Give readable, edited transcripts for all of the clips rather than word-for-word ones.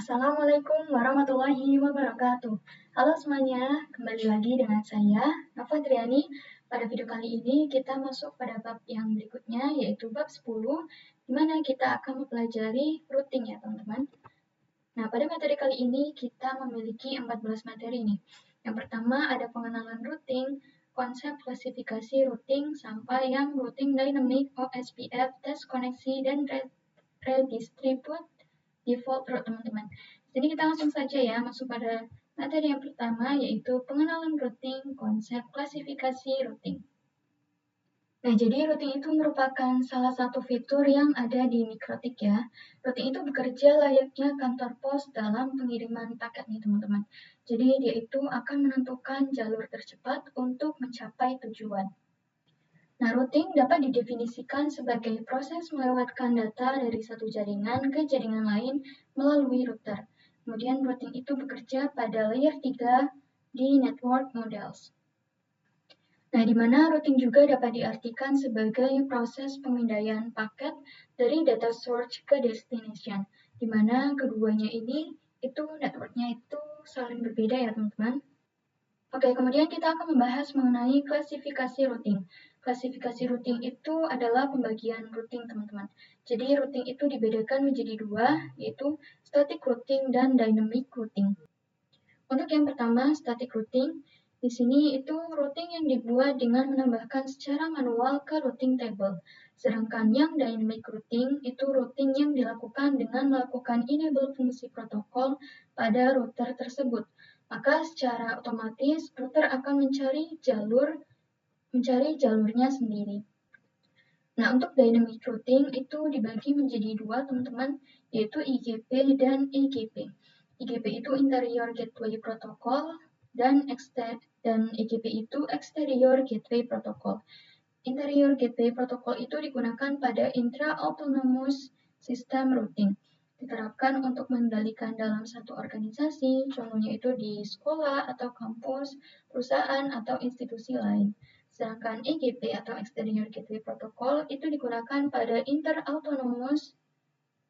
Assalamualaikum warahmatullahi wabarakatuh. Halo semuanya, kembali lagi dengan saya, Nova Triani. Pada video kali ini kita masuk pada bab yang berikutnya, yaitu bab 10, di mana kita akan mempelajari routing ya teman-teman. Nah, pada materi kali ini kita memiliki 14 materi nih. Yang pertama ada pengenalan routing, konsep klasifikasi routing, sampai yang routing dynamic, OSPF, tes koneksi, dan redistribute default route teman-teman. Jadi kita langsung saja ya masuk pada materi yang pertama, yaitu pengenalan routing, konsep klasifikasi routing. Nah, jadi routing itu merupakan salah satu fitur yang ada di Mikrotik ya. Routing itu bekerja layaknya kantor pos dalam pengiriman paket nih teman-teman. Jadi dia itu akan menentukan jalur tercepat untuk mencapai tujuan. Nah, routing dapat didefinisikan sebagai proses melewatkan data dari satu jaringan ke jaringan lain melalui router. Kemudian routing itu bekerja pada layer 3 di network models. Nah, di mana routing juga dapat diartikan sebagai proses pemindaian paket dari data source ke destination, di mana keduanya ini itu networknya itu saling berbeda ya teman-teman. Oke, kemudian kita akan membahas mengenai klasifikasi routing. Klasifikasi routing itu adalah pembagian routing, teman-teman. Jadi routing itu dibedakan menjadi dua, yaitu static routing dan dynamic routing. Untuk yang pertama, static routing. Di sini itu routing yang dibuat dengan menambahkan secara manual ke routing table. Sedangkan yang dynamic routing itu routing yang dilakukan dengan melakukan enable fungsi protokol pada router tersebut. Maka secara otomatis router akan mencari jalurnya sendiri. Nah, untuk dynamic routing itu dibagi menjadi dua, teman-teman, yaitu IGP dan EGP. IGP itu Interior Gateway Protocol dan EGP itu Exterior Gateway Protocol. Interior Gateway Protocol itu digunakan pada intra-autonomous system routing. Diterapkan untuk mengendalikan dalam satu organisasi, contohnya itu di sekolah atau kampus, perusahaan, atau institusi lain. Sedangkan EGP atau Exterior Gateway Protocol itu digunakan pada inter-autonomous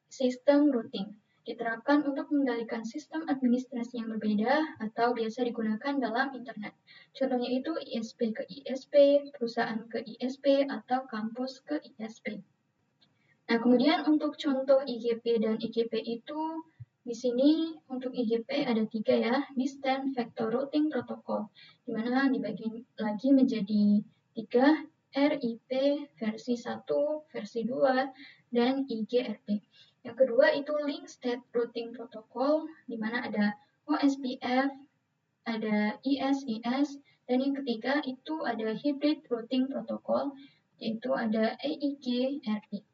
system routing. Diterapkan untuk mengendalikan sistem administrasi yang berbeda atau biasa digunakan dalam internet. Contohnya itu ISP ke ISP, perusahaan ke ISP, atau kampus ke ISP. Nah, kemudian untuk contoh IGP dan IGP itu, di sini untuk IGP ada 3 ya, Distant Vector Routing Protocol, di mana dibagi lagi menjadi 3, RIP versi 1, versi 2, dan IGRP. Yang kedua itu Link State Routing Protocol, di mana ada OSPF, ada ISIS, dan yang ketiga itu ada Hybrid Routing Protocol, yaitu ada EIGRP.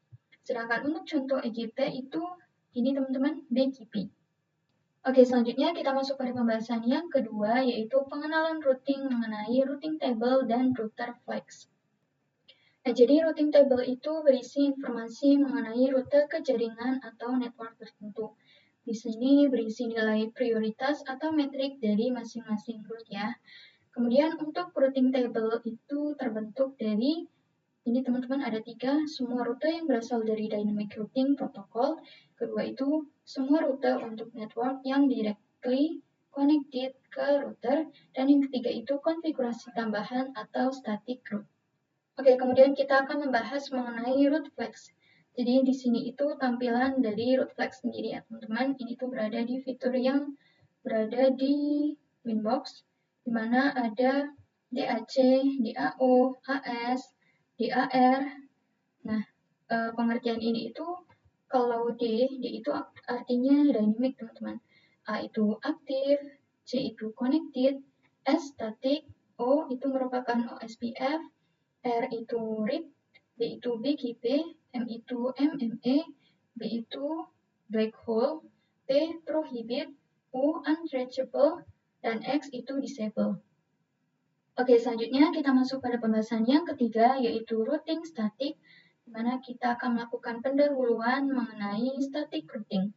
Sedangkan untuk contoh EGP itu ini teman-teman BGP. Oke, selanjutnya kita masuk pada pembahasan yang kedua, yaitu pengenalan routing mengenai routing table dan router flex. Nah, jadi routing table itu berisi informasi mengenai rute ke jaringan atau network tertentu. Di sini berisi nilai prioritas atau metrik dari masing-masing route ya. Kemudian untuk routing table itu terbentuk dari ini teman-teman ada 3, semua rute yang berasal dari dynamic routing protocol. Kedua itu semua rute untuk network yang directly connected ke router. Dan yang ketiga itu konfigurasi tambahan atau static route. Oke, kemudian kita akan membahas mengenai route flex. Jadi di sini itu tampilan dari route flex sendiri ya teman-teman. Ini tuh berada di fitur yang berada di Winbox, di mana ada DAC, DAO, AS, DAR. Nah, pengertian ini itu kalau D itu artinya dynamic teman-teman. A itu aktif, C itu connected, S static, O itu merupakan OSPF, R itu RIP, B itu BGP, M itu MME, B itu black hole, P prohibit, U unreachable, dan X itu disable. Oke, selanjutnya kita masuk pada pembahasan yang ketiga, yaitu routing static, di mana kita akan melakukan pendahuluan mengenai static routing.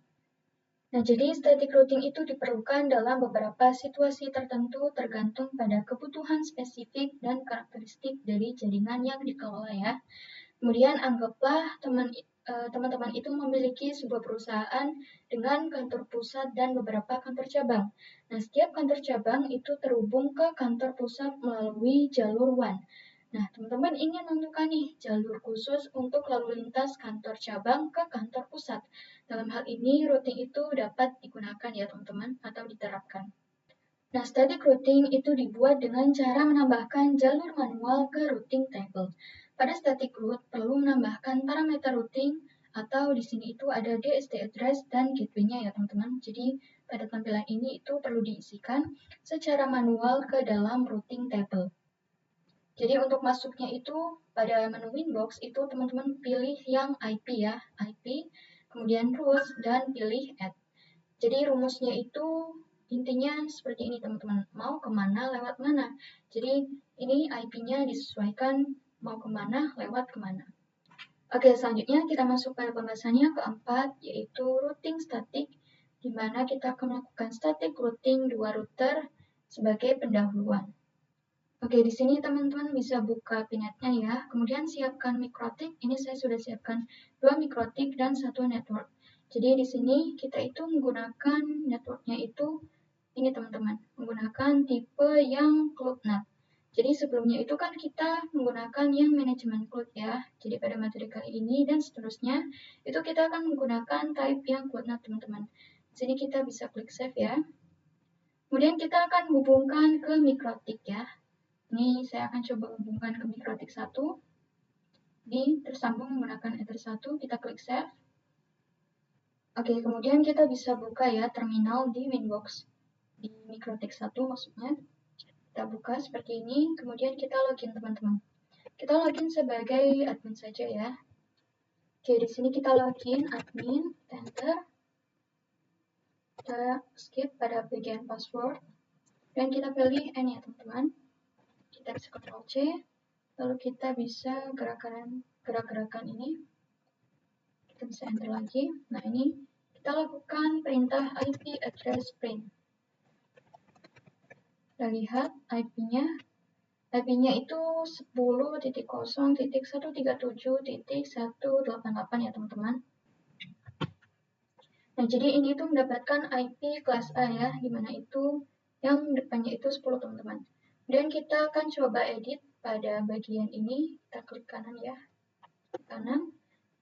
Nah, jadi static routing itu diperlukan dalam beberapa situasi tertentu tergantung pada kebutuhan spesifik dan karakteristik dari jaringan yang dikelola ya. Kemudian anggaplah teman-teman itu memiliki sebuah perusahaan dengan kantor pusat dan beberapa kantor cabang. Nah, setiap kantor cabang itu terhubung ke kantor pusat melalui jalur WAN. Nah, teman-teman ingin menentukan nih jalur khusus untuk lalu lintas kantor cabang ke kantor pusat. Dalam hal ini, routing itu dapat digunakan ya teman-teman atau diterapkan. Nah, static routing itu dibuat dengan cara menambahkan jalur manual ke routing table. Pada static route perlu menambahkan parameter routing atau di sini itu ada DST address dan gateway-nya ya teman-teman. Jadi pada tampilan ini itu perlu diisikan secara manual ke dalam routing table. Jadi untuk masuknya itu pada menu Winbox itu teman-teman pilih yang IP ya, IP, kemudian rules dan pilih add. Jadi rumusnya itu intinya seperti ini teman-teman, mau kemana lewat mana. Jadi ini IP-nya disesuaikan mau kemana lewat kemana. Oke, selanjutnya kita masuk pada pembahasannya keempat, yaitu routing static, di mana kita akan melakukan static routing dua router sebagai pendahuluan. Oke, di sini teman-teman bisa buka pinetnya ya. Kemudian siapkan mikrotik. Ini saya sudah siapkan 2 mikrotik dan 1 network. Jadi di sini kita itu menggunakan networknya itu ini teman-teman, menggunakan tipe yang cloud NAT. Jadi sebelumnya itu kan kita menggunakan yang manajemen cloud ya. Jadi pada materi kali ini dan seterusnya itu kita akan menggunakan type yang cloud NAT teman-teman. Di sini kita bisa klik save ya. Kemudian kita akan hubungkan ke mikrotik ya. Ini saya akan coba hubungkan ke mikrotik 1. Ini tersambung menggunakan Ether 1, kita klik save. Oke, kemudian kita bisa buka ya terminal di Winbox. Di mikrotik 1 maksudnya. Kita buka seperti ini, kemudian kita login teman-teman. Kita login sebagai admin saja ya. Oke, di sini kita login admin, enter. Kita skip pada bagian password. Dan kita pilih N ya teman-teman. Kita bisa Ctrl C, lalu kita bisa gerak-gerakan ini. Kita bisa enter lagi. Nah, ini kita lakukan perintah IP address print. Kita lihat IP-nya. IP-nya itu 10.0.137.188 ya teman-teman. Nah, jadi ini itu mendapatkan IP kelas A ya, dimana itu yang depannya itu 10 teman-teman. Kemudian kita akan coba edit pada bagian ini. Kita klik kanan ya. Klik kanan.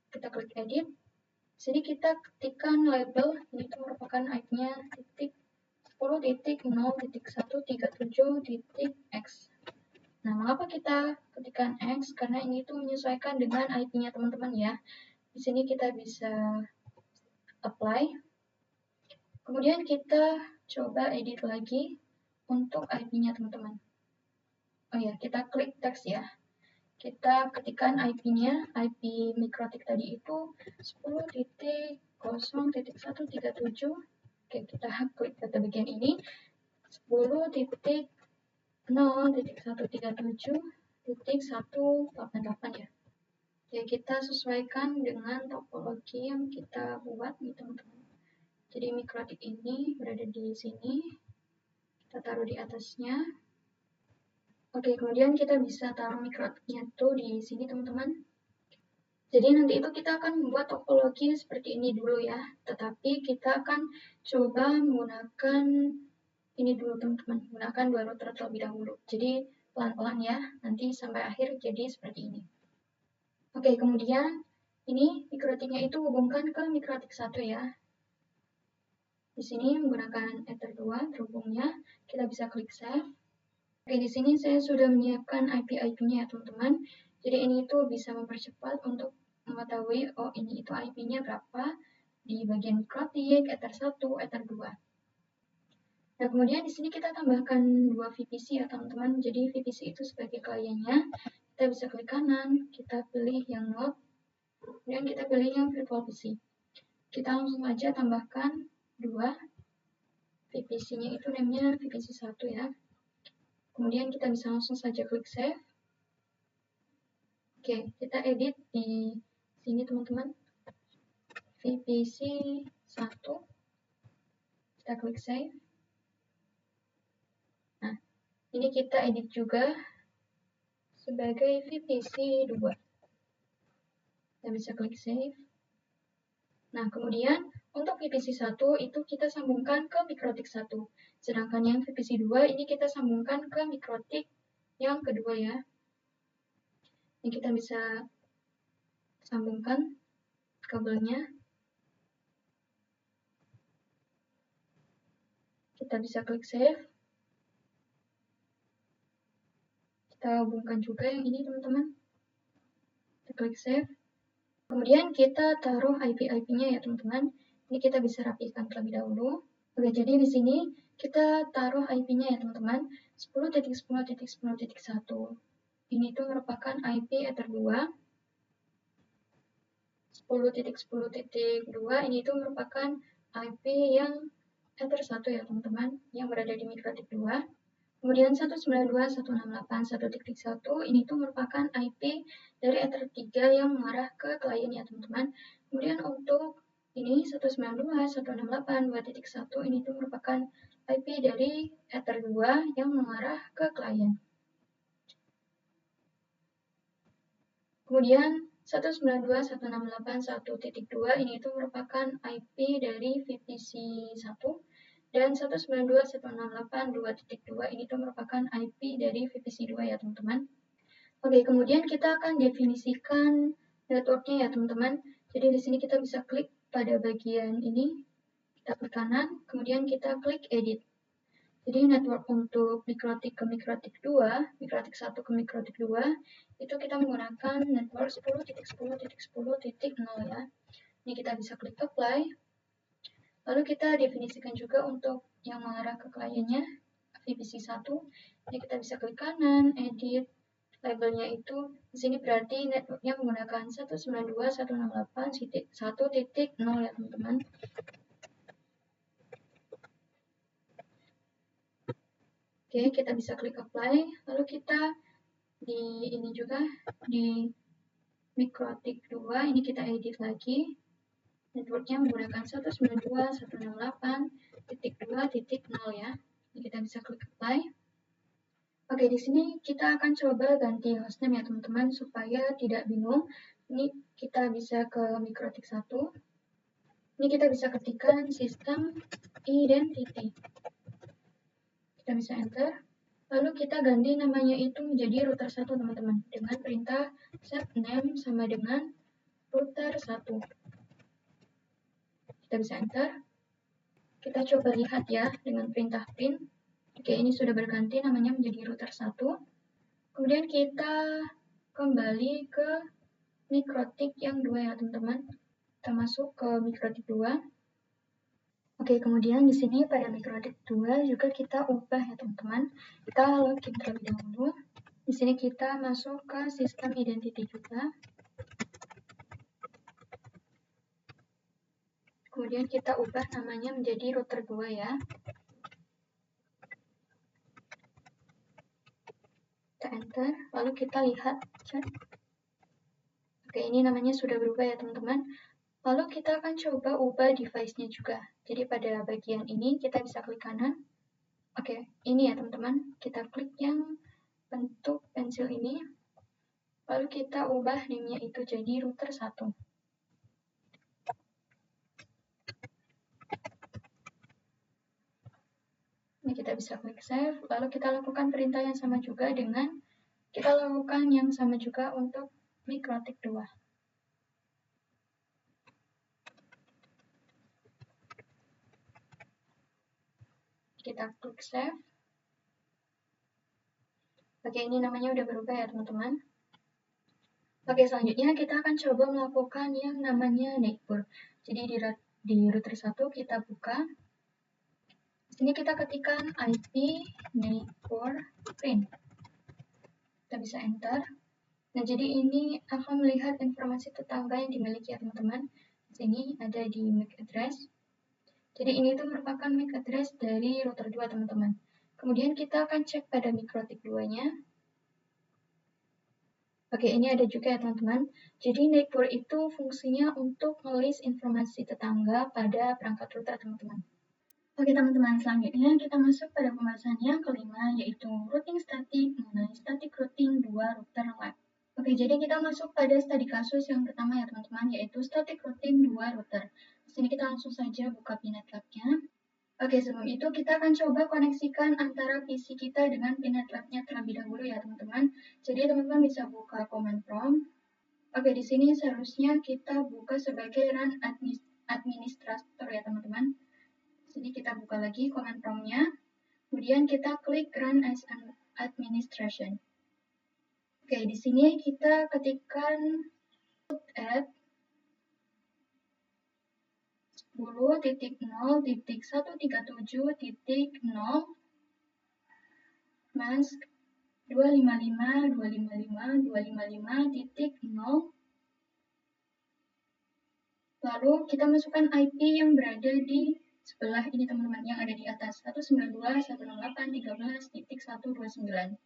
Kita klik edit. Sini kita ketikkan label, ini itu merupakan IP-nya titik 10.0.137.x. Nah, mengapa kita ketikkan X? Karena ini itu menyesuaikan dengan IP-nya teman-teman ya. Di sini kita bisa apply. Kemudian kita coba edit lagi untuk IP-nya teman-teman. Oh ya, kita klik text ya. Kita ketikkan IP-nya, IP mikrotik tadi itu 10.0.137. Oke, kita klik pada bagian ini 10.0.137.188 ya. Oke, kita sesuaikan dengan topologi yang kita buat nih teman-teman. Jadi mikrotik ini berada di sini. Kita taruh di atasnya. Oke, kemudian kita bisa taruh mikrotiknya tuh di sini teman-teman. Jadi nanti itu kita akan membuat topologi seperti ini dulu ya. Tetapi kita akan coba menggunakan ini dulu teman-teman. Menggunakan 2 router terlebih dahulu. Jadi pelan-pelan ya. Nanti sampai akhir jadi seperti ini. Oke, kemudian ini mikrotiknya itu hubungkan ke mikrotik 1 ya. Di sini menggunakan Ether 2 terhubungnya. Kita bisa klik save. Oke, di sini saya sudah menyiapkan IP-nya ya teman-teman. Jadi ini itu bisa mempercepat untuk mengetahui oh ini itu IP-nya berapa di bagian mikrotik, Ether 1, Ether 2. Nah, kemudian di sini kita tambahkan 2 VPC ya teman-teman. Jadi VPC itu sebagai kliennya. Kita bisa klik kanan, kita pilih yang node, kemudian kita pilih yang virtual PC. Kita langsung aja tambahkan 2 VPC-nya itu namanya VPC 1 ya. Kemudian kita bisa langsung saja klik save. Oke, kita edit di sini teman-teman. VPC 1. Kita klik save. Nah, ini kita edit juga sebagai VPC 2. Kita bisa klik save. Nah, kemudian untuk VPC 1 itu kita sambungkan ke mikrotik 1. Sedangkan yang VPC 2 ini kita sambungkan ke mikrotik yang kedua ya. Ini kita bisa sambungkan kabelnya. Kita bisa klik save. Kita hubungkan juga yang ini teman-teman. Kita klik save. Kemudian kita taruh IP-IP-nya ya teman-teman. Ini kita bisa rapikan terlebih dahulu. Oke, jadi di sini kita taruh IP-nya ya teman-teman. 10.10.10.1. Ini tuh merupakan IP Ether 2. 10.10.2 ini itu merupakan IP yang Ether 1 ya teman-teman, yang berada di mikrotik 2. Kemudian 192.168.1.1 ini itu merupakan IP dari Ether 3 yang mengarah ke klien ya teman-teman. Kemudian untuk ini 192.168.2.1 ini itu merupakan IP dari Ether 2 yang mengarah ke klien. Kemudian 192.168.1.2 ini itu merupakan IP dari VPC 1 dan 192.168.2.2 ini itu merupakan IP dari VPC 2 ya teman-teman. Oke, kemudian kita akan definisikan networknya ya teman-teman. Jadi di sini kita bisa klik pada bagian ini, kita klik kanan, kemudian kita klik edit. Jadi network untuk mikrotik ke mikrotik 2, mikrotik 1 ke mikrotik 2, itu kita menggunakan network 10.10.10.0 ya. Ini kita bisa klik apply. Lalu kita definisikan juga untuk yang mengarah ke kliennya, VPC 1. Ini kita bisa klik kanan, edit, labelnya itu di sini berarti networknya menggunakan 192.168.1.0 ya teman-teman. Oke, kita bisa klik apply, lalu kita di ini juga di mikrotik 2 ini kita edit lagi. Networknya menggunakan 192.168.2.0 ya. Ini kita bisa klik apply. Oke, di sini kita akan coba ganti hostname ya teman-teman supaya tidak bingung. Ini kita bisa ke mikrotik 1. Ini kita bisa ketikkan sistem identity. Kita bisa enter. Lalu kita ganti namanya itu menjadi router 1 teman-teman dengan perintah set name sama dengan router 1. Kita bisa enter. Kita coba lihat ya dengan perintah print. Oke, ini sudah berganti namanya menjadi router 1. Kemudian kita kembali ke mikrotik yang 2 ya teman-teman. Kita masuk ke mikrotik 2. Oke, kemudian di sini pada mikrotik 2 juga kita ubah ya teman-teman. Kita login terlebih dahulu. Di sini kita masuk ke sistem identity juga. Kemudian kita ubah namanya menjadi router 2 ya. Kita enter, lalu kita lihat chat. Oke, ini namanya sudah berubah ya teman-teman. Lalu kita akan coba ubah device-nya juga. Jadi pada bagian ini kita bisa klik kanan. Oke, ini ya teman-teman. Kita klik yang bentuk pensil ini. Lalu kita ubah name-nya itu jadi router 1. Ini kita bisa klik save. Lalu kita lakukan perintah yang sama juga dengan kita lakukan yang sama juga untuk mikrotik 2. Kita klik save. Oke, ini namanya udah berubah ya teman-teman. Oke, selanjutnya kita akan coba melakukan yang namanya neighbor. Jadi di router 1 kita buka. Di sini kita ketikkan IP neighbor print. Kita bisa enter. Nah, jadi ini akan melihat informasi tetangga yang dimiliki ya teman-teman. Di sini ada di MAC address. Jadi ini itu merupakan MAC address dari router 2 teman-teman. Kemudian kita akan cek pada mikrotik 2-nya. Oke, ini ada juga ya teman-teman. Jadi neighbor itu fungsinya untuk menulis informasi tetangga pada perangkat router teman-teman. Oke teman-teman, selanjutnya kita masuk pada pembahasan yang kelima, yaitu routing static mengenai static routing 2 router lab. Oke, jadi kita masuk pada studi kasus yang pertama ya teman-teman, yaitu static routing 2 router. Di sini kita langsung saja buka Pinet Lab-nya. Oke, sebelum itu kita akan coba koneksikan antara PC kita dengan Pinet Lab-nya terlebih dahulu ya teman-teman. Jadi teman-teman bisa buka command prompt. Oke, di sini seharusnya kita buka sebagai run administrator ya teman-teman. Di sini kita buka lagi command prompt-nya. Kemudian kita klik run as an administration. Oke, di sini kita ketikkan add 10.0.137.0 mask 255.255.255.0. Lalu kita masukkan IP yang berada di sebelah ini teman-teman, yang ada di atas 192.168.13.129.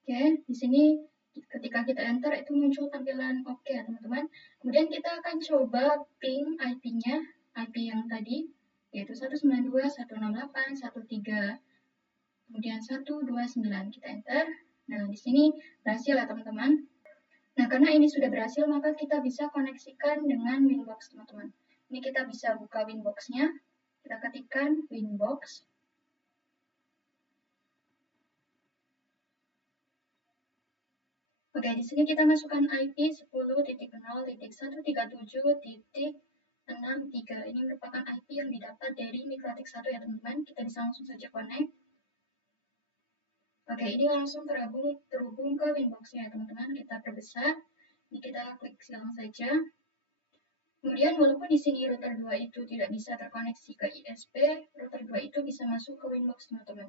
Oke, di sini ketika kita enter itu muncul tampilan oke ya teman-teman. Kemudian kita akan coba ping IP-nya, IP yang tadi, yaitu 192.168.13, kemudian 129. Kita enter. Nah, di sini berhasil ya teman-teman. Nah, karena ini sudah berhasil, maka kita bisa koneksikan dengan Winbox teman-teman. Ini kita bisa buka Winbox-nya. Kita ketikkan Winbox. Oke, di sini kita masukkan IP 10.0.137.63. Ini merupakan IP yang didapat dari Mikrotik 1 ya teman-teman. Kita bisa langsung saja connect. Oke, ini langsung terhubung ke Winbox-nya ya teman-teman. Kita perbesar. Ini kita klik silang saja. Kemudian walaupun di sini router 2 itu tidak bisa terkoneksi ke ISP, router 2 itu bisa masuk ke Winbox teman-teman.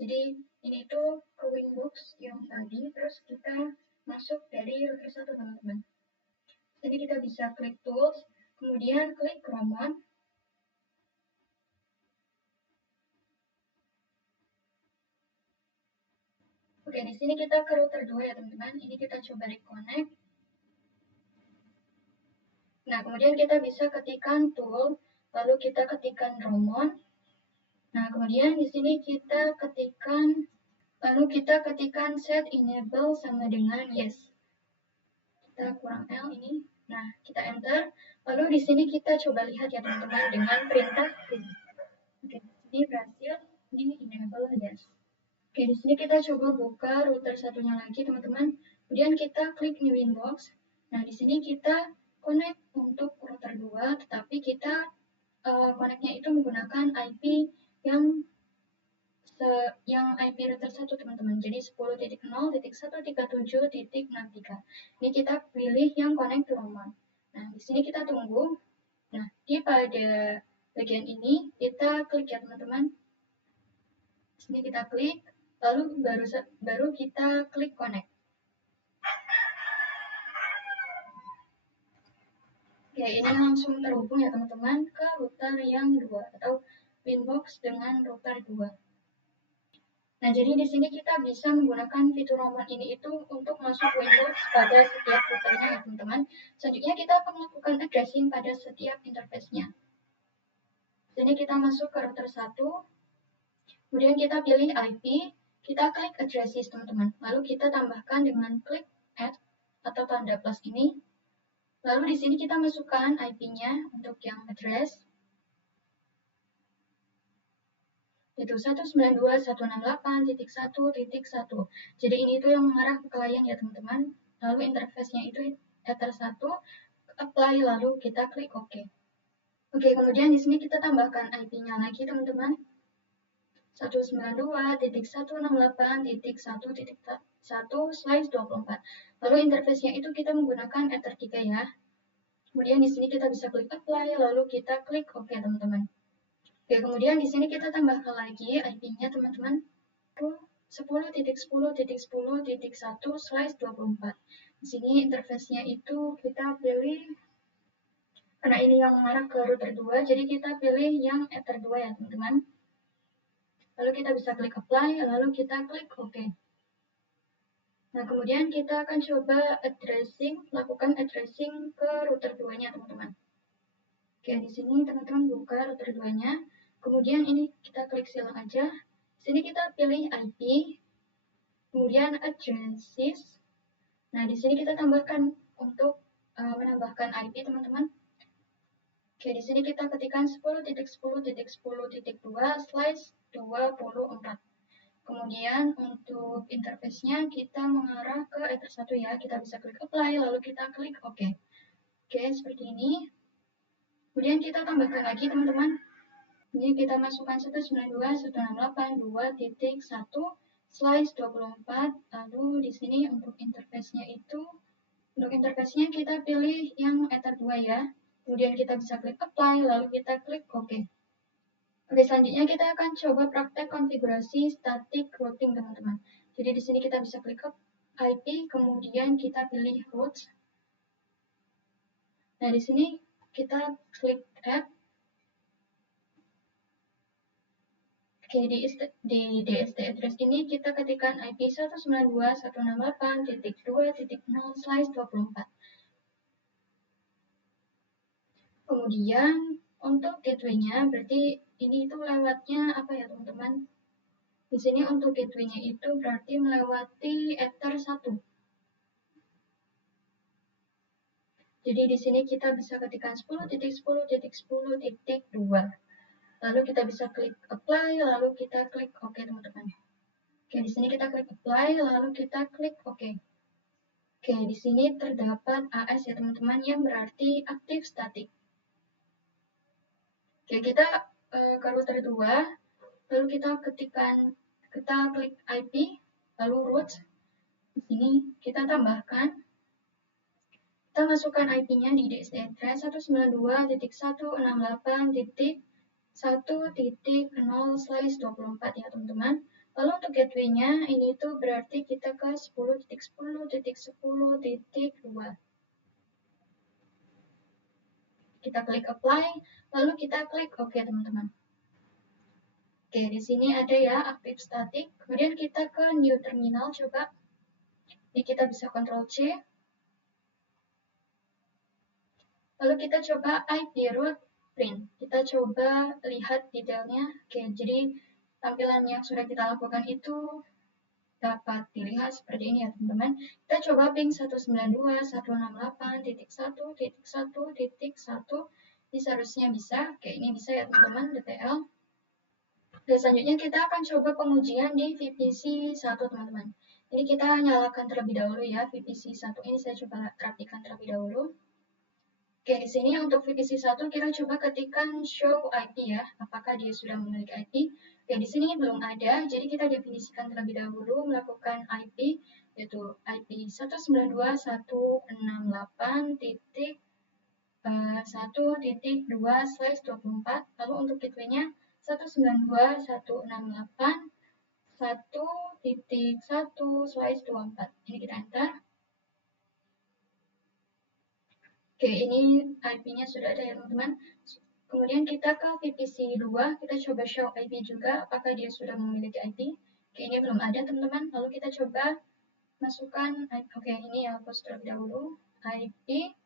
Jadi ini tuh ke Winbox yang tadi, terus kita masuk dari router 1 teman-teman. Jadi kita bisa klik tools, kemudian klik Chromon. Oke, di sini kita ke router 2 ya teman-teman. Ini kita coba reconnect. Nah, kemudian kita bisa ketikkan tool, lalu kita ketikkan Chromon. Nah, kemudian di sini kita ketikkan, lalu kita ketikkan set enable sama dengan yes. Kita kurang L ini. Nah, kita enter. Lalu di sini kita coba lihat ya teman-teman dengan perintah print. Oke, di sini berhasil. Ini enable yes. Oke, di sini kita coba buka router satunya lagi teman-teman. Kemudian kita klik new Winbox. Nah, di sini kita connect untuk router 2, tetapi kita connect-nya itu menggunakan IP yang IP router 1 teman-teman. Jadi 10.0.137.63. Ini kita pilih yang connect to Roman. Nah, di sini kita tunggu. Nah, di pada bagian ini kita klik ya teman-teman. Di sini kita klik, lalu baru kita klik connect. Oke, ini langsung terhubung ya teman-teman ke router yang 2 atau Winbox dengan router 2. Nah, jadi di sini kita bisa menggunakan fitur Roman ini itu untuk masuk Windows pada setiap routernya ya teman-teman. Selanjutnya kita akan melakukan addressing pada setiap interface-nya. Sini kita masuk ke router 1, kemudian kita pilih IP, kita klik addresses teman-teman. Lalu kita tambahkan dengan klik add atau tanda plus ini. Lalu di sini kita masukkan IP-nya untuk yang address. Itu 192.168.1.1. Jadi ini itu yang mengarah ke klien ya teman-teman. Lalu interface-nya itu Ether 1, apply lalu kita klik OK. Oke, kemudian di sini kita tambahkan IP-nya lagi teman-teman. 192.168.1.1/24. Lalu interface-nya itu kita menggunakan Ether 3 ya. Kemudian di sini kita bisa klik apply lalu kita klik OK teman-teman. Oke, kemudian di sini kita tambahkan lagi IP-nya teman-teman. 10.10.10.1/24. Di sini interface-nya itu kita pilih, karena ini yang mengarah ke router 2, jadi kita pilih yang Ether 2 ya teman-teman. Lalu kita bisa klik apply, lalu kita klik OK. Nah, kemudian kita akan coba lakukan addressing ke router 2-nya teman-teman. Oke, di sini teman-teman buka router 2-nya. Kemudian ini kita klik silang aja. Di sini kita pilih IP. Kemudian addresses. Nah, di sini kita tambahkan untuk menambahkan IP teman-teman. Oke, di sini kita ketikkan 10.10.10.2/24. Kemudian untuk interface-nya kita mengarah ke Ether 1 ya. Kita bisa klik apply, lalu kita klik OK. Oke, seperti ini. Kemudian kita tambahkan lagi teman-teman. Ini kita masukkan 192.168.2.1/24. Lalu di sini untuk interface-nya itu, untuk interface-nya kita pilih yang Ether 2 ya. Kemudian kita bisa klik apply, lalu kita klik OK. Oke, selanjutnya kita akan coba praktek konfigurasi static routing teman-teman. Jadi di sini kita bisa klik IP, kemudian kita pilih routes. Nah, di sini kita klik add. Oke, di DST address ini kita ketikkan IP 192.168.2.0/24. Kemudian untuk gateway-nya berarti ini itu lewatnya apa ya teman-teman? Di sini untuk gateway-nya itu berarti melewati Ether 1. Jadi di sini kita bisa ketikkan 10.10.10.2. Lalu kita bisa klik apply, lalu kita klik OK teman-teman. Oke, di sini kita klik apply, lalu kita klik OK. Oke, di sini terdapat AS ya teman-teman yang berarti aktif static. Oke, kita ke router 2, lalu kita klik IP, lalu routes. Di sini kita tambahkan, kita masukkan IP-nya di DSD address 192.168.1.0/24 ya teman-teman. Lalu untuk gateway-nya ini tuh berarti kita ke 10.10.10.2. Kita klik apply, lalu kita klik OK teman-teman. Oke, di sini ada ya aktif static. Kemudian kita ke new terminal coba. Ini kita bisa Ctrl C. Lalu kita coba IP root print. Kita coba lihat detailnya. Oke, jadi tampilan yang sudah kita lakukan itu dapat dilihat seperti ini ya teman-teman. Kita coba ping 192.168.1.1.1. Ini seharusnya bisa. Oke, ini bisa ya teman-teman, DTL. Dan selanjutnya kita akan coba pengujian di VPC 1 teman-teman. Ini kita nyalakan terlebih dahulu ya VPC 1 ini, saya coba rapikan terlebih dahulu. Oke, di sini untuk VPC 1 kita coba ketikkan show IP ya, apakah dia sudah memiliki IP. Oke, di sini belum ada, jadi kita definisikan terlebih dahulu melakukan IP, yaitu IP 192.168.1.2/24. Lalu untuk gateway-nya 192.168.1.1/24. Ini kita enter. Oke, ini IP-nya sudah ada ya teman-teman. Kemudian kita ke VPC 2, kita coba show IP juga, apakah dia sudah memiliki IP. Oke, ini belum ada teman-teman. Lalu kita coba masukkan IP. Oke, ini ya hapus terlebih dahulu. IP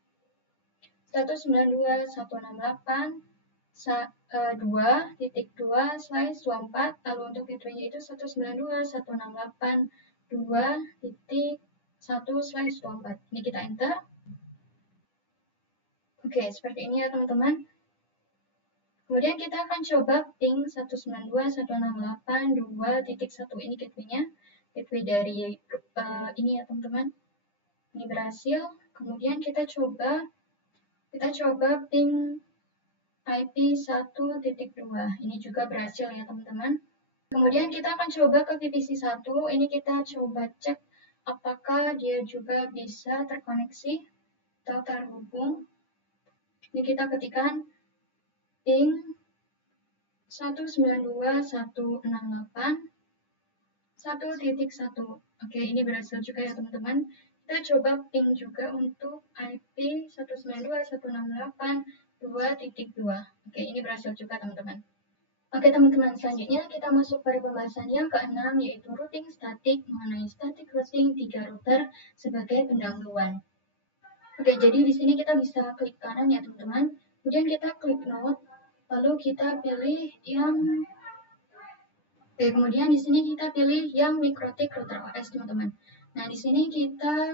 192.168.2.2/24. Lalu untuk gateway-nya itu 192.168.2.1/24. Ini kita enter. Oke, seperti ini ya teman-teman. Kemudian kita akan coba ping 192.168.2.1. Ini gateway-nya. Gateway dari ini ya teman-teman. Ini berhasil. Kemudian kita coba ping IP 1.2. Ini juga berhasil ya teman-teman. Kemudian kita akan coba ke VPC 1. Ini kita coba cek apakah dia juga bisa terkoneksi atau terhubung. Ini kita ketikkan ping 192.168.1.1. Oke, ini berhasil juga ya teman-teman. Kita coba ping juga untuk IP 192.168.2.2. Oke, ini berhasil juga teman-teman. Oke teman-teman, selanjutnya kita masuk pada pembahasan yang ke-6, yaitu routing static mengenai static routing 3 router sebagai pendahuluan. Oke, jadi di sini kita bisa klik kanan ya teman-teman. Kemudian kita klik node, lalu kita pilih yang Oke, kemudian di sini kita pilih yang MikroTik Router OS, teman-teman. Nah, di sini kita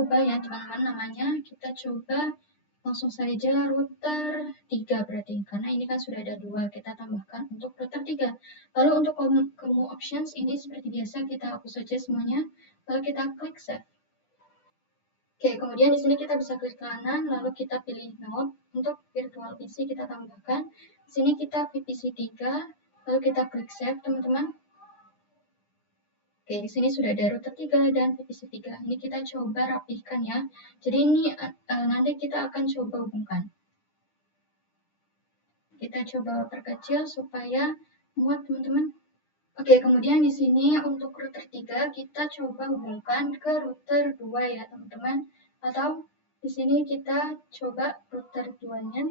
ubah ya, teman-teman, namanya. Kita coba langsung saja router 3 berarti, karena ini kan sudah ada 2, kita tambahkan untuk router 3. Lalu untuk combo options ini seperti biasa kita hapus saja semuanya, lalu kita klik save. Oke, kemudian di sini kita bisa klik kanan, lalu kita pilih node. Untuk virtual PC kita tambahkan. Di sini kita VPC 3, lalu kita klik save, teman-teman. Oke, di sini sudah ada router 3 dan VPC 3. Ini kita coba rapihkan ya. Jadi ini nanti kita akan coba hubungkan. Kita coba perkecil supaya muat, teman-teman. Oke, kemudian di sini untuk router 3 kita coba hubungkan ke router 2 ya, teman-teman. Atau di sini kita coba router 2-nya.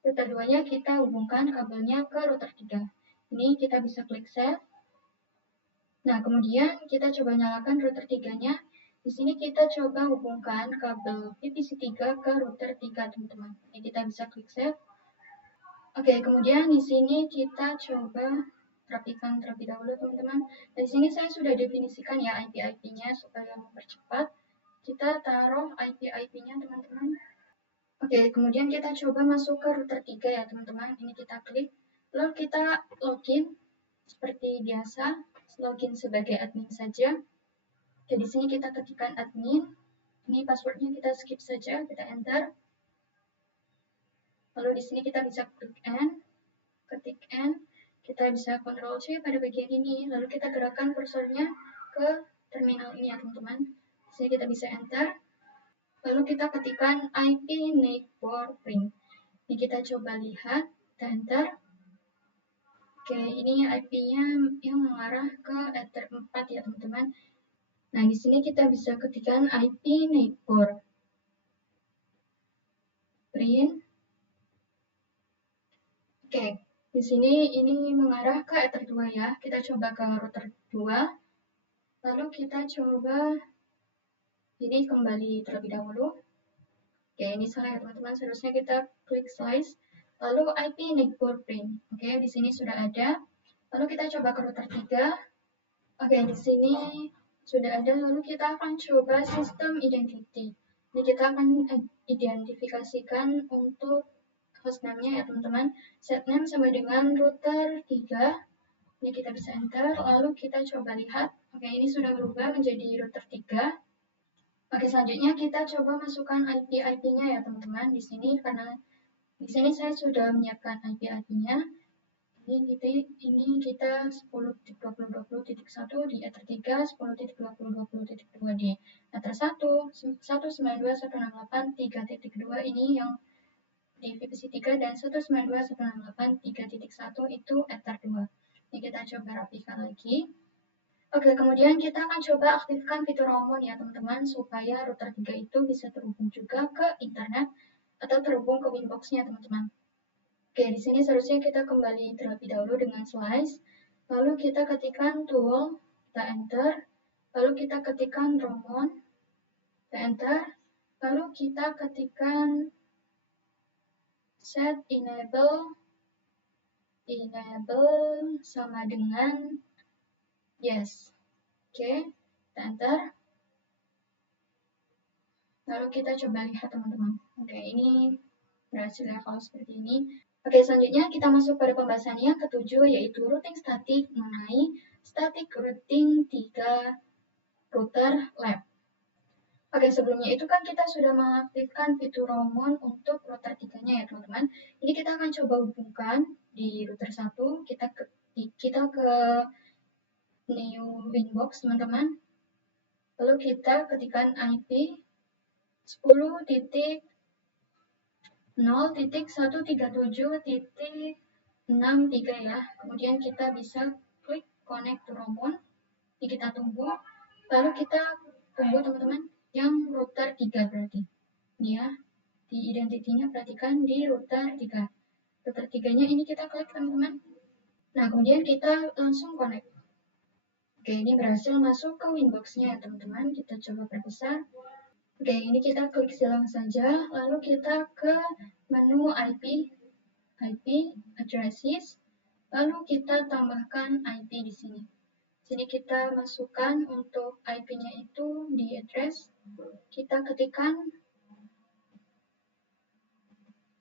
Router 2-nya kita hubungkan kabelnya ke router 3. Ini kita bisa klik save. Nah, kemudian kita coba nyalakan router 3-nya. Di sini kita coba hubungkan kabel VPC 3 ke router 3, teman-teman. Ini kita bisa klik save. Oke, kemudian di sini kita coba rapikan terlebih dahulu, teman-teman. Di sini saya sudah definisikan ya IP-IP-nya supaya mempercepat. Kita taruh IP-IP-nya, teman-teman. Oke, kemudian kita coba masuk ke router 3 ya, teman-teman. Ini kita klik. Lalu kita login seperti biasa, login sebagai admin saja. Oke, di sini kita ketikkan admin. Ini passwordnya kita skip saja, kita enter. Lalu di sini kita bisa klik N, ketik N. Kita bisa Ctrl C pada bagian ini, lalu kita gerakkan kursornya ke terminal ini ya, teman-teman. Di sini kita bisa enter. Lalu kita ketikkan IP neighbor ring. Ini kita coba lihat, kita enter. Oke, ini IP-nya yang mengarah ke Ether 4 ya, teman-teman. Nah, di sini kita bisa ketikkan IP neighbor ring. Oke, di sini ini mengarah ke Ether 2 ya. Kita coba ke router 2. Lalu kita coba ini kembali terlebih dahulu. Oke, ini salah ya, teman-teman. Seharusnya kita klik slice. Lalu IP neighbor ring. Oke, di sini sudah ada. Lalu kita coba ke router 3. Oke, di sini sudah ada. Lalu kita akan coba sistem identity. Ini kita akan identifikasikan untuk hostname-nya ya, teman-teman. Setname sama dengan router 3. Ini kita bisa enter. Lalu kita coba lihat. Oke, ini sudah berubah menjadi router 3. Oke, selanjutnya kita coba masukkan IP-IP-nya ya, teman-teman. Di sini karena di sini saya sudah menyiapkan IP-IP-nya. Ini kita 10.20.20.1 di Ether 3, 10.20.20.2 di Ether 1, 192.168.3.2 ini yang di VPC 3 dan 192.168.3.1 itu Ether 2. Ini kita coba rapikan lagi. Oke, kemudian kita akan coba aktifkan fitur roaming ya, teman-teman, supaya router 3 itu bisa terhubung juga ke internet atau terhubung ke Winbox-nya, teman-teman. Oke, di sini seharusnya kita kembali terlebih dahulu dengan slice. Lalu kita ketikkan tool, kita enter. Lalu kita ketikkan roaming, kita enter. Lalu kita ketikkan set enable sama dengan yes. Oke, kita enter. Lalu kita coba lihat, teman-teman. Oke, ini berhasil ya kalau seperti ini. Oke, selanjutnya kita masuk pada pembahasan yang ketujuh, yaitu routing static mengenai static routing 3 router lab. Oke, sebelumnya itu kan kita sudah mengaktifkan fitur roaming untuk router 3-nya ya, teman-teman. Ini kita akan coba hubungkan di router 1, kita ke new Winbox, teman-teman. Lalu kita ketikkan IP 10.0.137.63 ya. Kemudian kita bisa klik connect to roaming. Ini kita tunggu. Lalu kita tunggu, teman-teman, yang router 3 berarti. Ini ya. Di identitinya perhatikan di router 3. Router 3-nya ini kita klik, teman-teman. Nah, kemudian kita langsung connect. Oke, ini berhasil masuk ke Winbox-nya ya, teman-teman. Kita coba perbesar. Oke, ini kita klik silang saja, lalu kita ke menu IP IP addresses, lalu kita tambahkan IP di sini. Sini kita masukkan untuk IP-nya itu di address, kita ketikkan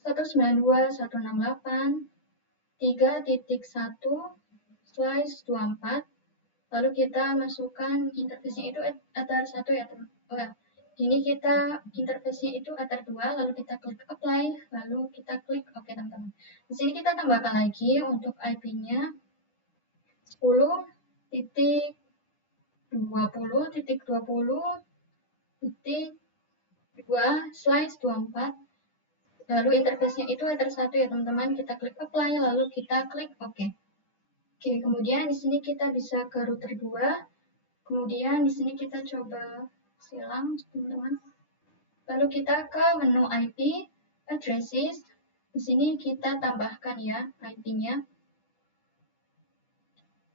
192.168.3.1/24, lalu kita masukkan interface-nya itu ether 1 ya teman. Ini kita interface-nya itu ether 2, lalu kita klik apply, lalu kita klik OK teman-teman. Di sini kita tambahkan lagi untuk IP-nya 10.20.20.2/24, lalu interface-nya itu ether 1 ya teman-teman. Kita klik apply, lalu kita klik OK. Oke, kemudian di sini kita bisa ke router 2. Kemudian di sini kita coba silang teman-teman. Lalu kita ke menu IP addresses. Di sini kita tambahkan ya IP-nya.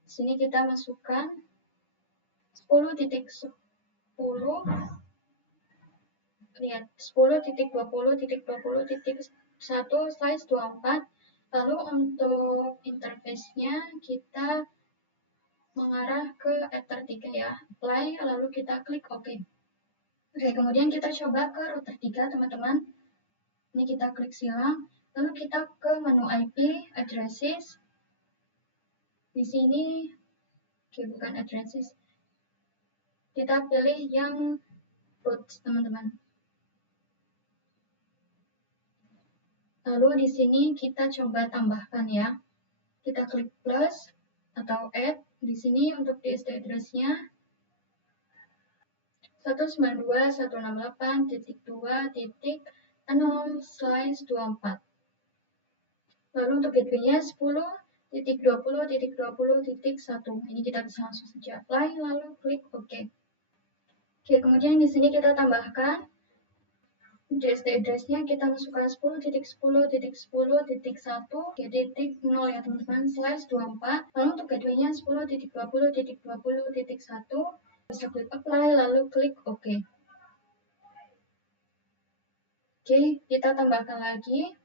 Di sini kita masukkan 10.10, lihat 10.20.20.1/24. Lalu untuk interface-nya kita mengarah ke ether 3 ya. Apply, lalu kita klik OK. Oke, kemudian kita coba ke router 3 teman-teman. Ini kita klik silang, lalu kita ke menu IP addresses. Di sini, bukan addresses. Kita pilih yang routes teman-teman. Lalu di sini kita coba tambahkan ya. Kita klik plus atau add. Di sini untuk DSD address-nya 192.168.2.0/24. Lalu untuk gateway-nya 10.20.20.1. Ini kita bisa langsung saja apply, lalu klik OK. Oke, kemudian di sini kita tambahkan DSD address-nya, kita masukkan 10.10.10.1.0 ya teman-teman, /24. Lalu untuk gateway-nya 10.20.20.1. Bisa klik apply, lalu klik OK. Oke, kita tambahkan lagi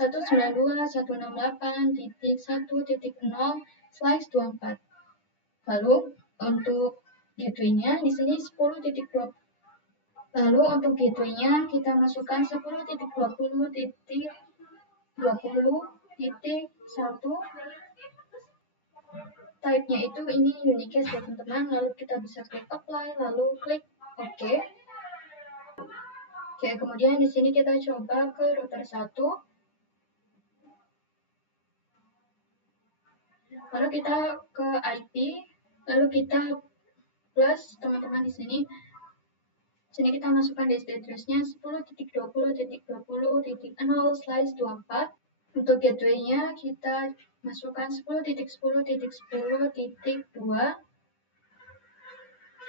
192.168.1.0/24. Lalu untuk gateway-nya di sini 10.20. Lalu untuk gateway-nya kita masukkan 10.20.20.1. Type-nya itu ini unicast ya teman-teman. Lalu kita bisa klik apply, lalu klik OK. Oke, kemudian di sini kita coba ke router 1. Lalu kita ke IP, lalu kita plus teman-teman di sini. Sini kita masukkan DSD address-nya 10.20.20.0/24. Untuk gateway-nya kita masukkan 10.10.10.2.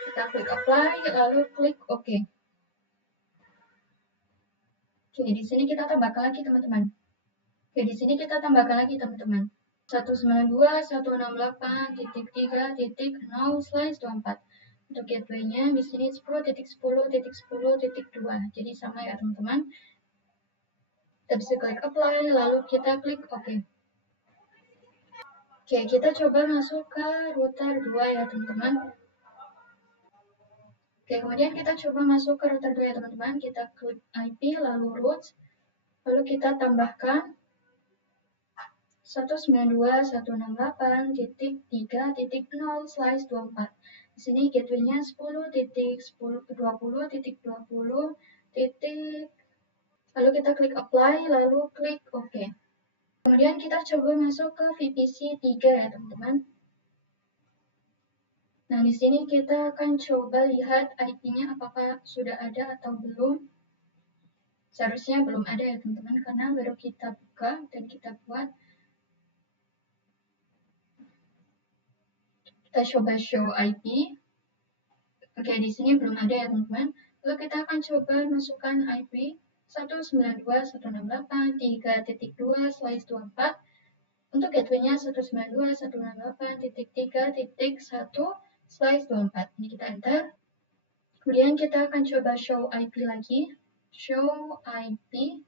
Kita klik apply, lalu klik OK. Oke, di sini kita tambahkan lagi teman-teman. 192.168.3.0/24. Untuk gateway-nya di sini 10.10.10.2. Jadi sama ya teman-teman. Kita bisa klik apply, lalu kita klik OK. Oke, kita coba masuk ke router 2 ya teman-teman. Oke, kemudian kita coba masuk ke router 2 ya teman-teman. Kita klik IP, lalu routes. Lalu kita tambahkan 192.168.3.0/24. Di sini gateway-nya 10.10.20.20. Lalu kita klik apply, lalu klik OK. Kemudian kita coba masuk ke VPC 3 ya teman-teman. Nah, di sini kita akan coba lihat IP-nya apakah sudah ada atau belum. Seharusnya belum ada ya teman-teman, karena baru kita buka dan kita buat. Kita coba show IP. Oke, di sini belum ada ya teman-teman. Lalu kita akan coba masukkan IP 192.168.3.2/24. Untuk gateway-nya 192.168.3.1/24. Ini kita enter. Kemudian kita akan coba show IP lagi. Show IP.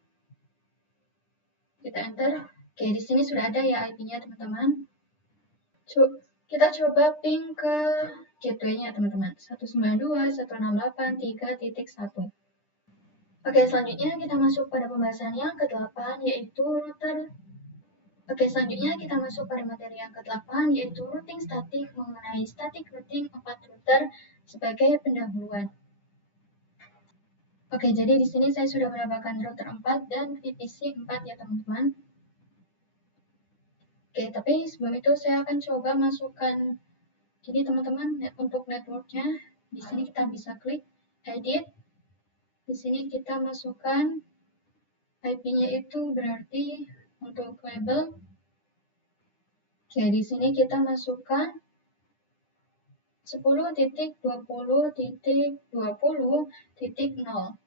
Kita enter. Oke, di sini sudah ada ya IP-nya teman-teman. Kita coba ping ke gateway-nya teman-teman. 192.168.3.1. Oke, selanjutnya kita masuk pada pembahasan yang ke-8 yaitu router. Oke, selanjutnya kita masuk pada materi yang ke-8 yaitu routing statik mengenai static routing 4 router sebagai pendahuluan. Oke, jadi di sini saya sudah menambahkan router 4 dan VPC 4 ya teman-teman. Oke, tapi sebelum itu saya akan coba masukkan jadi teman-teman untuk networknya. Di sini kita bisa klik edit. Di sini kita masukkan IP-nya itu berarti untuk label. Oke, di sini kita masukkan 10.20.20.0.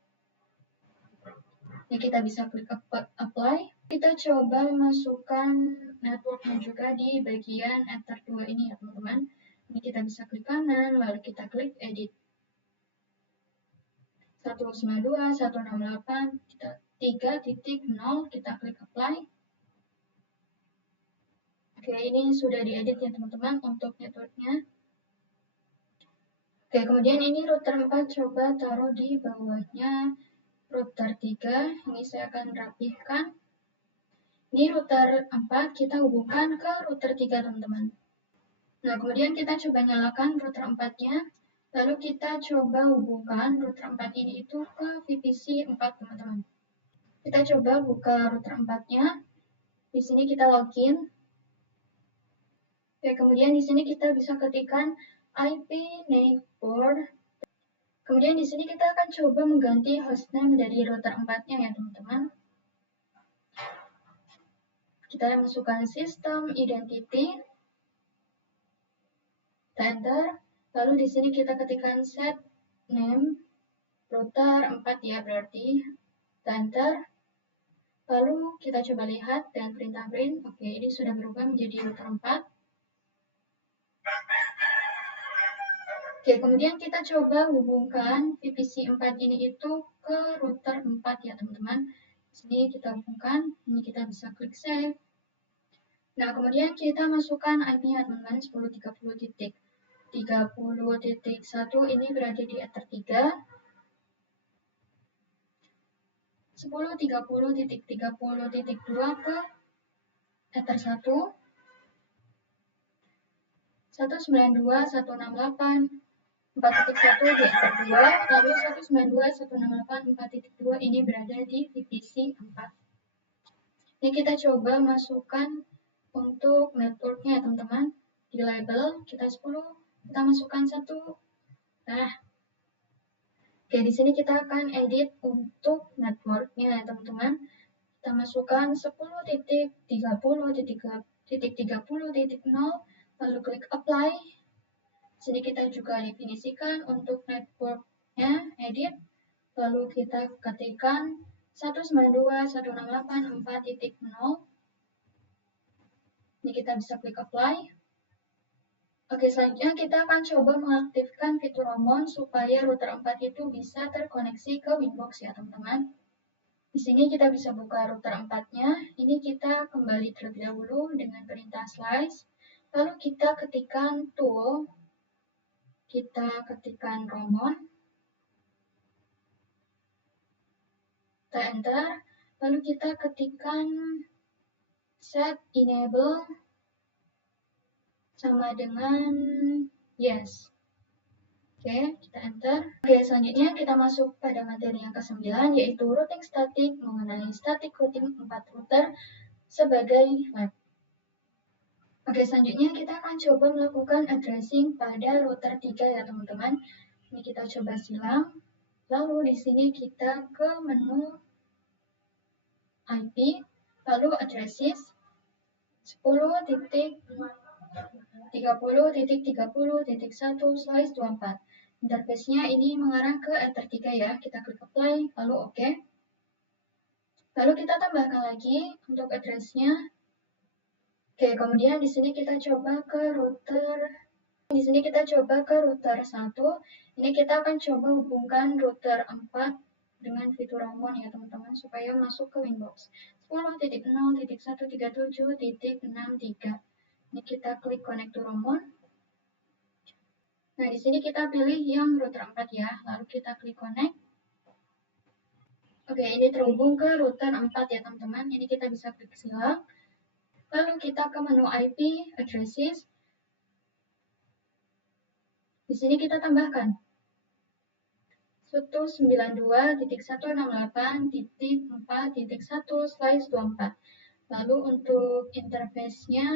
Ini kita bisa klik apply. Kita coba masukkan networknya juga di bagian Ether 2 ini ya teman-teman. Ini kita bisa klik kanan, lalu kita klik edit. 192.168.3.0 kita klik apply. Oke, ini sudah diedit ya teman-teman untuk networknya. Oke, kemudian ini router 4 coba taruh di bawahnya router 3. Ini saya akan rapihkan. Ini router 4 kita hubungkan ke router 3 teman-teman. Nah, kemudian kita coba nyalakan router 4-nya. Lalu kita coba hubungkan router 4 ini itu ke VPC 4 teman-teman. Kita coba buka router 4-nya. Di sini kita login. Oke, kemudian di sini kita bisa ketikkan IP neighbor. Kemudian di sini kita akan coba mengganti hostname dari router 4-nya ya teman-teman. Kita masukkan sistem identity. Kita enter. Lalu di sini kita ketikkan set name router 4 ya berarti. Kita enter. Lalu kita coba lihat dan perintah print. Oke, ini sudah berubah menjadi router 4. Oke, kemudian kita coba hubungkan VPC 4 ini itu ke router 4 ya teman-teman. Di sini kita hubungkan, ini kita bisa klik save. Nah, kemudian kita masukkan IP-nya teman-teman 10.30.30.1 ini berada di Ether 3. 10.30.30.2 ke Ether 1. 192.168.4.1 di Ether 2, lalu 192.168.4.2 ini berada di VPC 4. Ini kita coba masukkan untuk networknya teman-teman. Di label kita 10, kita masukkan 1. Nah, oke, di sini kita akan edit untuk networknya ya teman-teman. Kita masukkan 10.30.30.0, lalu klik apply. Di sini kita juga definisikan untuk networknya, edit. Lalu kita ketikkan 192.168.4.0. Ini kita bisa klik apply. Oke, selanjutnya kita akan coba mengaktifkan fitur Roamon supaya router 4 itu bisa terkoneksi ke Winbox ya teman-teman. Di sini kita bisa buka router 4-nya. Ini kita kembali terlebih dahulu dengan perintah slice. Lalu kita ketikkan tool. Kita ketikkan Roamon. Kita enter. Lalu kita ketikkan set enable sama dengan yes. Oke, kita enter. Oke, selanjutnya kita masuk pada materi yang ke-9 yaitu routing static mengenai static routing 4 router sebagai lab. Oke, selanjutnya kita akan coba melakukan addressing pada router 3 ya teman-teman. Ini kita coba silang. Lalu di sini kita ke menu IP, lalu addresses 10.30.30.1/24. Interface-nya ini mengarah ke Ether 3 ya. Kita klik apply, lalu OK. Lalu kita tambahkan lagi untuk address-nya. Oke, kemudian di sini kita coba ke router. Di sini kita coba ke router 1. Ini kita akan coba hubungkan router 4 dengan fitur Ramon ya teman-teman supaya masuk ke Winbox 10.0.137.63. Ini kita klik connect to Ramon. Nah, di sini kita pilih yang router 4 ya, lalu kita klik connect. Oke, ini terhubung ke router 4 ya teman-teman. Ini kita bisa klik silang. Lalu kita ke menu IP addresses. Di sini kita tambahkan 192.168.4.1/24. Lalu untuk interface-nya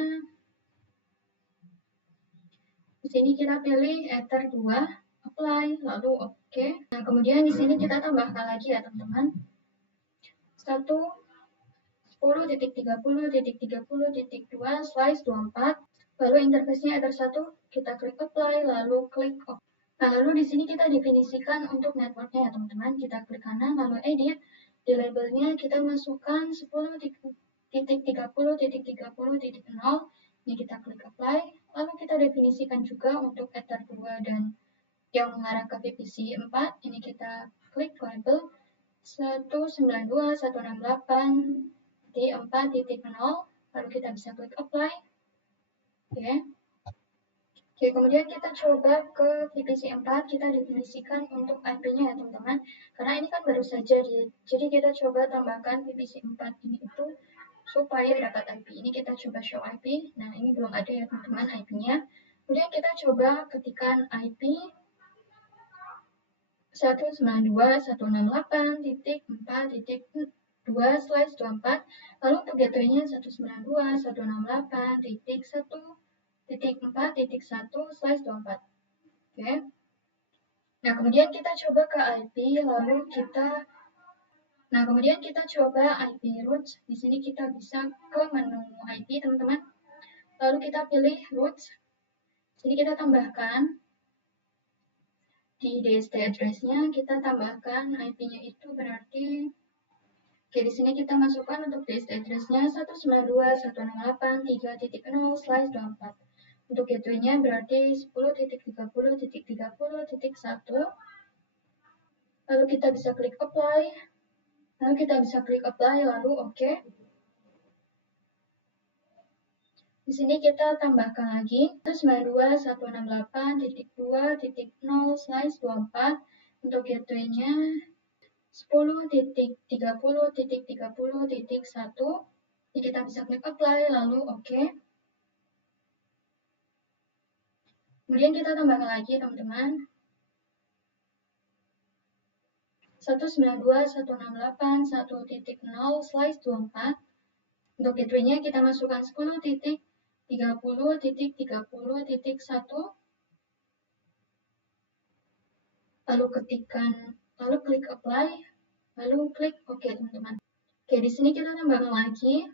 di sini kita pilih Ether 2, apply, lalu oke. Nah, kemudian di sini kita tambahkan lagi ya teman-teman. 10.30.30.2/24. Lalu interface-nya Ether 1, kita klik apply, lalu klik OK. Nah, lalu di sini kita definisikan untuk networknya ya teman-teman. Kita klik kanan, lalu edit. Di labelnya kita masukkan 10.30.30.0. Ini kita klik apply. Lalu kita definisikan juga untuk Ether 2 dan yang mengarah ke VPC 4. Ini kita klik label 192.168.4.0. Lalu kita bisa klik apply. Oke. Oke, kemudian kita coba ke VPC 4, kita definisikan untuk IP-nya ya teman-teman. Karena ini kan baru saja, jadi kita coba tambahkan VPC 4 ini itu supaya dapat IP. Ini kita coba show IP, nah ini belum ada ya teman-teman IP-nya. Kemudian kita coba ketikkan IP 192.168.4.2/24, lalu untuk gateway-nya 192.168.4.1/24. Oke. Nah, kemudian kita coba ke IP, lalu kita coba IP roots. Di sini kita bisa ke menu IP, teman-teman. Lalu kita pilih roots. Sini kita tambahkan di DST address-nya, kita tambahkan IP-nya itu berarti oke, di sini kita masukkan untuk DST address-nya 192.168.3.0/24. Untuk gateway-nya berarti 10.30.30.1. Lalu kita bisa klik apply. Lalu oke. Di sini kita tambahkan lagi 192.168.2.0/24. Untuk gateway-nya 10.30.30.1. Ini kita bisa klik apply, lalu oke. Kemudian kita tambahkan lagi teman-teman 192.168.1.0/24. Untuk gateway-nya kita masukkan 10.30.30.1. Lalu klik apply, lalu klik OK teman-teman. Oke, di sini kita tambahkan lagi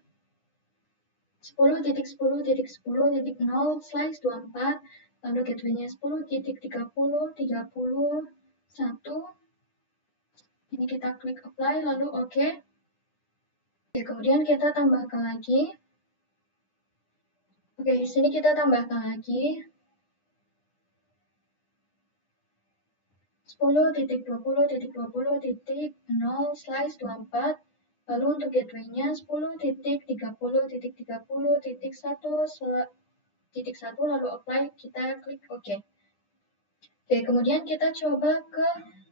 10.10.10.0/24. Lalu gateway-nya 10.30.30.1. Ini kita klik apply, lalu OK. Oke, kemudian kita tambahkan lagi. Oke, di sini kita tambahkan lagi 10.20.20.0/24. Lalu untuk gateway-nya 10.30.30.1. Lalu apply, kita klik OK. Oke, kemudian kita coba ke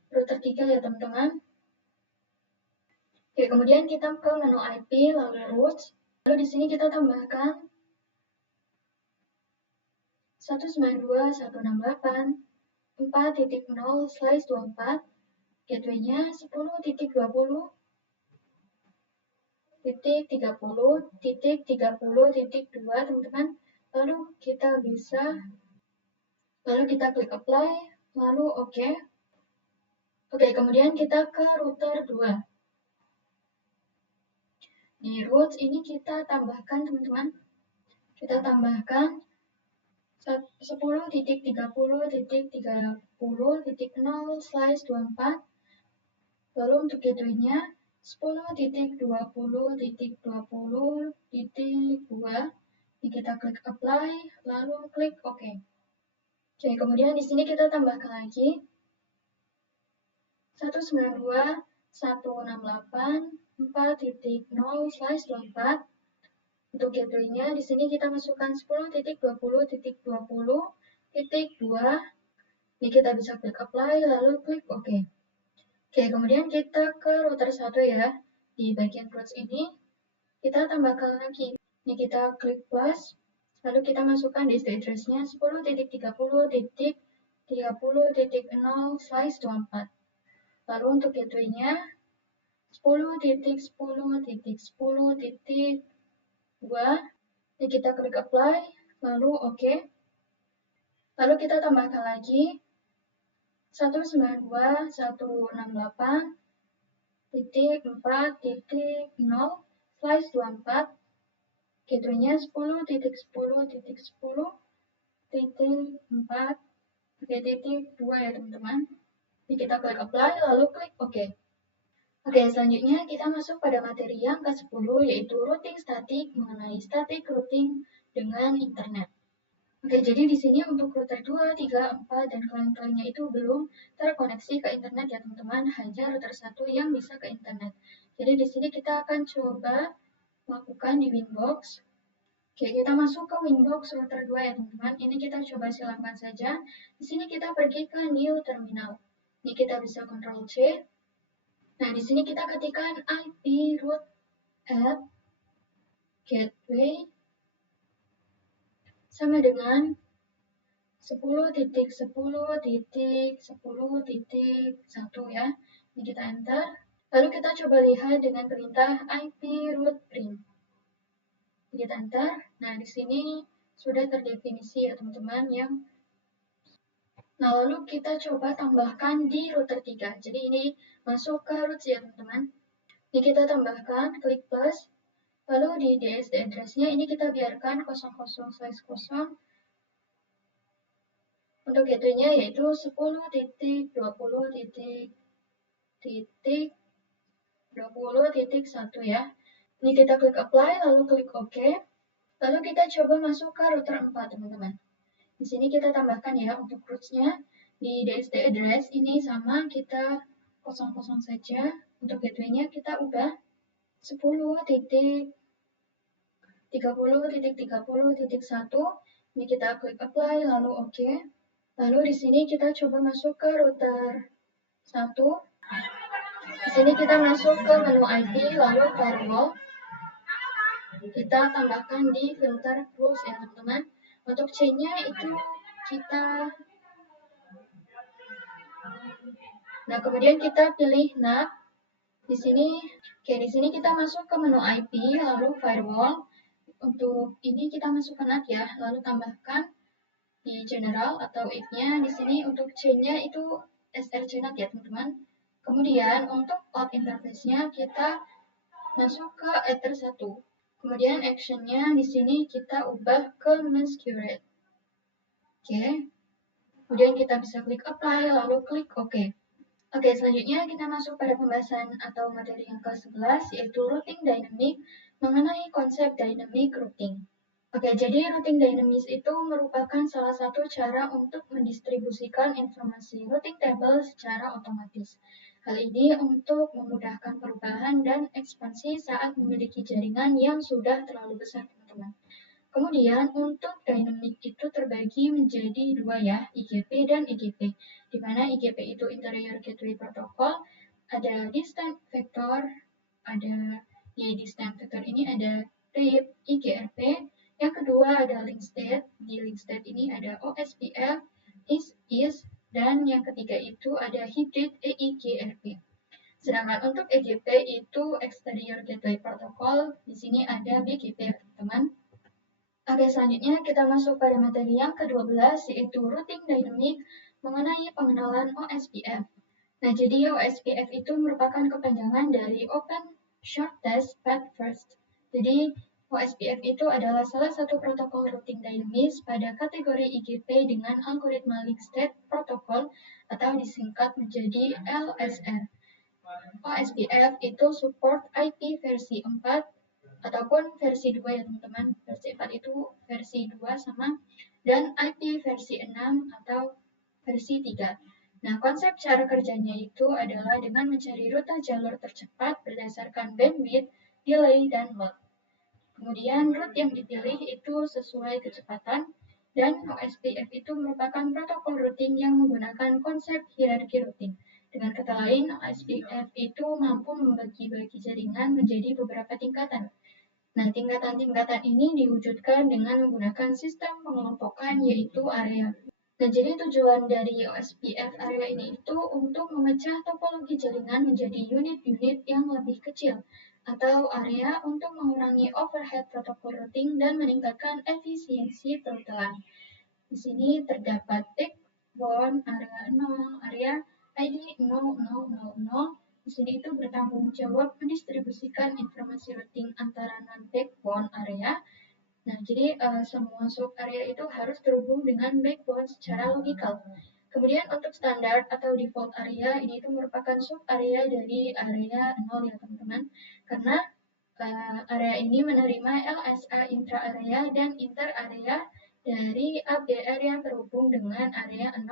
router 3 ya teman-teman. Oke, kemudian kita ke menu IP, lalu routes. Lalu di sini kita tambahkan 192.168.4.0/24. Gateway-nya 10.20.30.30.2 teman-teman. Lalu kita klik apply, lalu oke. Oke, kemudian kita ke router 2. Di routes ini kita tambahkan teman-teman. Kita tambahkan 10.30.30.0/24. Lalu untuk gateway-nya 10.20.20.2. Ini kita klik apply, lalu klik OK. Oke, kemudian di sini kita tambahkan lagi 168.4.0/24. Untuk gateway-nya di sini kita masukkan 10.20.20.2. Ini kita bisa klik apply lalu klik OK. Oke, kemudian kita ke router 1 ya. Di bagian routes ini kita tambahkan lagi. Ini kita klik plus, lalu kita masukkan disk address-nya 10.30.30.0/24. Lalu untuk gateway-nya 10.10.10.2. Ini kita klik apply, lalu OK. Lalu kita tambahkan lagi 192.168.4.0/24. Gateway-nya 10.10.10.4.2 ya teman-teman. Ini kita klik apply lalu klik OK. Oke, selanjutnya kita masuk pada materi yang ke-10 yaitu routing static mengenai static routing dengan internet. Oke, jadi di sini untuk router 2, 3, 4, dan klien-kliennya itu belum terkoneksi ke internet ya teman-teman, hanya router 1 yang bisa ke internet. Jadi di sini kita akan coba lakukan di Winbox. Oke, kita masuk ke Winbox router 2 ya teman-teman. Ini kita coba silakan saja. Di sini kita pergi ke New Terminal. Ini kita bisa Ctrl C. Nah, di sini kita ketikkan IP root at gateway sama dengan 10.10.10.1 ya. Ini kita enter. Lalu kita coba lihat dengan perintah IP root print. Kita enter. Nah, di sini sudah terdefinisi ya teman-teman yang. Nah, lalu kita coba tambahkan di router 3. Jadi ini masuk ke root ya teman-teman. Ini kita tambahkan, klik plus. Lalu di DSD address-nya ini kita biarkan 00/0. Untuk gateway-nya yaitu 10.20.20.1 ya. Ini kita klik apply lalu klik OK. Lalu kita coba masuk ke router 4 teman-teman. Di sini kita tambahkan ya untuk routes-nya di DSD address ini sama kita 00 saja. Untuk gateway-nya kita ubah 10.30.30.1. Ini kita klik apply lalu OK. Lalu di sini kita coba masuk ke router 1. Di sini kita masuk ke menu IP lalu firewall. Kita tambahkan di filter rules ya teman-teman. Untuk chain-nya itu kita. Nah, kemudian kita pilih NAT. Di sini kita masuk ke menu IP lalu firewall. Untuk ini kita masukkan NAT ya, lalu tambahkan di general atau if-nya. Di sini untuk chain-nya itu src NAT ya teman-teman. Kemudian untuk out interface-nya kita masuk ke ether 1. Kemudian action-nya di sini kita ubah ke masquerade. Oke. Kemudian kita bisa klik apply lalu klik OK. Oke, selanjutnya kita masuk pada pembahasan atau materi yang ke-11 yaitu routing dynamic mengenai konsep dynamic routing. Oke, jadi routing dynamics itu merupakan salah satu cara untuk mendistribusikan informasi routing table secara otomatis. Hal ini untuk memudahkan perubahan dan ekspansi saat memiliki jaringan yang sudah terlalu besar, teman-teman. Kemudian untuk dynamic itu terbagi menjadi dua ya, IGP dan EGP. Di mana IGP itu Interior Gateway Protocol, ada distant vector, ada di distant vector ini ada RIP, IGRP. Yang kedua ada link state, di link state ini ada OSPF, is, dan yang ketiga itu ada hybrid EIGRP. Sedangkan untuk EGP itu Exterior Gateway Protocol, di sini ada BGP teman-teman. Oke, selanjutnya kita masuk pada materi yang ke-12 yaitu routing dynamic mengenai pengenalan OSPF. Nah, jadi OSPF itu merupakan kepanjangan dari Open Shortest Path First. Jadi OSPF itu adalah salah satu protokol routing dynamics pada kategori IGP dengan algoritma link state protocol atau disingkat menjadi LSR. OSPF itu support IP versi 4 ataupun versi 2 ya teman-teman. Versi 4 itu versi 2 sama, dan IP versi 6 atau versi 3. Nah, konsep cara kerjanya itu adalah dengan mencari rute jalur tercepat berdasarkan bandwidth, delay, dan load. Kemudian route yang dipilih itu sesuai kecepatan, dan OSPF itu merupakan protokol routing yang menggunakan konsep hierarki routing. Dengan kata lain, OSPF itu mampu membagi-bagi jaringan menjadi beberapa tingkatan. Nah, tingkatan-tingkatan ini diwujudkan dengan menggunakan sistem pengelompokan yaitu area. Nah, jadi tujuan dari OSPF area ini itu untuk memecah topologi jaringan menjadi unit-unit yang lebih kecil atau area untuk mengurangi overhead protokol routing dan meningkatkan efisiensi perutelan. Di sini terdapat backbone area 0, area ID 0000. Di sini itu bertanggung jawab mendistribusikan informasi routing antara non-backbone area. Nah, jadi semua sub area itu harus terhubung dengan backbone secara logikal. Kemudian untuk standar atau default area ini itu merupakan sub area dari area 0 ya teman-teman. Karena area ini menerima LSA intra area dan inter area dari ABR yang terhubung dengan area 0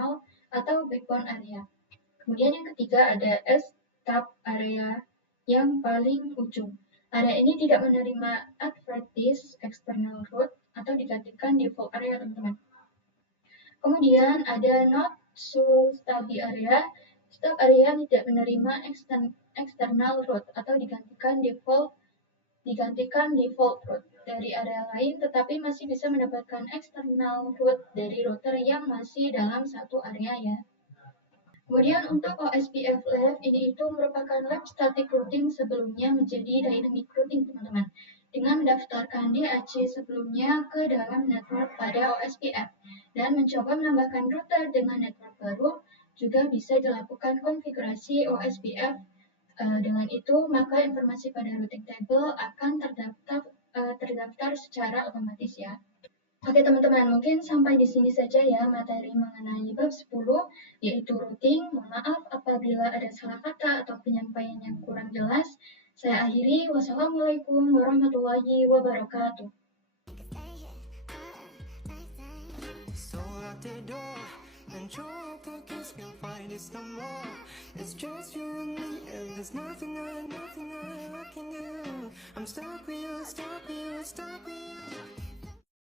atau backbone area. Kemudian yang ketiga ada S-tab area yang paling ujung. Area ini tidak menerima advertise external route atau digantikan default area teman-teman. Kemudian ada not so stubby area. Stub area tidak menerima external route atau digantikan default route dari area lain, tetapi masih bisa mendapatkan external route dari router yang masih dalam satu area ya. Kemudian untuk OSPF Lab ini itu merupakan lab static routing sebelumnya menjadi dynamic routing teman-teman. Dengan mendaftarkan DAC sebelumnya ke dalam network pada OSPF dan mencoba menambahkan router dengan network baru, juga bisa dilakukan konfigurasi OSPF. Dengan itu, maka informasi pada routing table akan terdaftar secara otomatis ya. Oke teman-teman, mungkin sampai di sini saja ya materi mengenai bab 10, yaitu routing. Mohon maaf apabila ada salah kata atau penyampaian yang kurang jelas. Saya akhiri, wassalamualaikum warahmatullahi wabarakatuh. And your pockets can't find this no more. It's just you and me, and there's nothing I can do. I'm stuck with you, stuck with you, stuck with you.